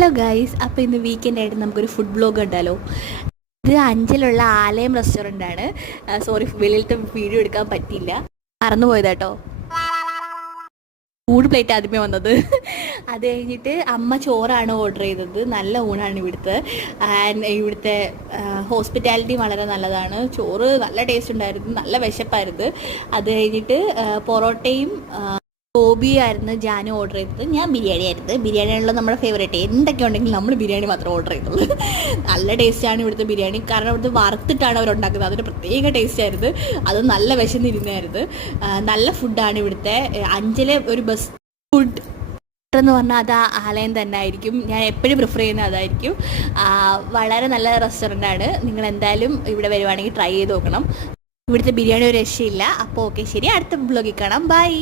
Hello guys, അപ്പോൾ ഇന്ന് weekend ആയിട്ട് നമുക്കൊരു ഫുഡ് ബ്ലോഗ് കണ്ടാലോ. ഇത് അഞ്ചലുള്ള ആലയം റെസ്റ്റോറൻ്റ് ആണ്. സോറി, വെളിയിലത്തെ വീഡിയോ എടുക്കാൻ പറ്റിയില്ല, മറന്നുപോയതാട്ടോ. ഫുഡ് പ്ലേറ്റ് ആദ്യമേ വന്നത്. അത് കഴിഞ്ഞിട്ട് അമ്മ ചോറാണ് ഓർഡർ ചെയ്തത്. നല്ല ഊണാണ് ഇവിടുത്തെ. ആൻഡ് ഇവിടുത്തെ ഹോസ്പിറ്റാലിറ്റി വളരെ നല്ലതാണ്. ചോറ് നല്ല ടേസ്റ്റ് ഉണ്ടായിരുന്നു, നല്ല വിശപ്പായിരുന്നു. അത് കഴിഞ്ഞിട്ട് പൊറോട്ടയും ഗോബിയായിരുന്നു ജാനു ഓർഡർ ചെയ്തത്. ഞാൻ ബിരിയാണി ആയിരുന്നു. ബിരിയാണിയാണല്ലോ നമ്മുടെ ഫേവറേറ്റ്. എന്തൊക്കെ ഉണ്ടെങ്കിലും നമ്മൾ ബിരിയാണി മാത്രം ഓർഡർ ചെയ്തുള്ളൂ. നല്ല ടേസ്റ്റാണ് ഇവിടുത്തെ ബിരിയാണി. കാരണം ഇവിടുത്തെ വറുത്തിട്ടാണ് അവർ ഉണ്ടാക്കുന്നത്. അതിന് പ്രത്യേക ടേസ്റ്റ് ആയിരുന്നു. അത് നല്ല വിശന്നിരുന്നായിരുന്നു. നല്ല ഫുഡാണ് ഇവിടുത്തെ. അഞ്ചലെ ഒരു ബെസ്റ്റ് ഫുഡ് എന്ന് പറഞ്ഞാൽ അത് ആ ആലയം തന്നെ ആയിരിക്കും. ഞാൻ എപ്പോഴും പ്രിഫർ ചെയ്യുന്നത് അതായിരിക്കും. വളരെ നല്ല റെസ്റ്റോറൻ്റാണ്. നിങ്ങൾ എന്തായാലും ഇവിടെ വരുവാണെങ്കിൽ ട്രൈ ചെയ്ത് നോക്കണം. ഇവിടുത്തെ ബിരിയാണി ഒരു രക്ഷയില്ല. അപ്പോൾ ഓക്കെ, ശരി, അടുത്ത ബ്ലോഗിൽ കാണാം. ബൈ.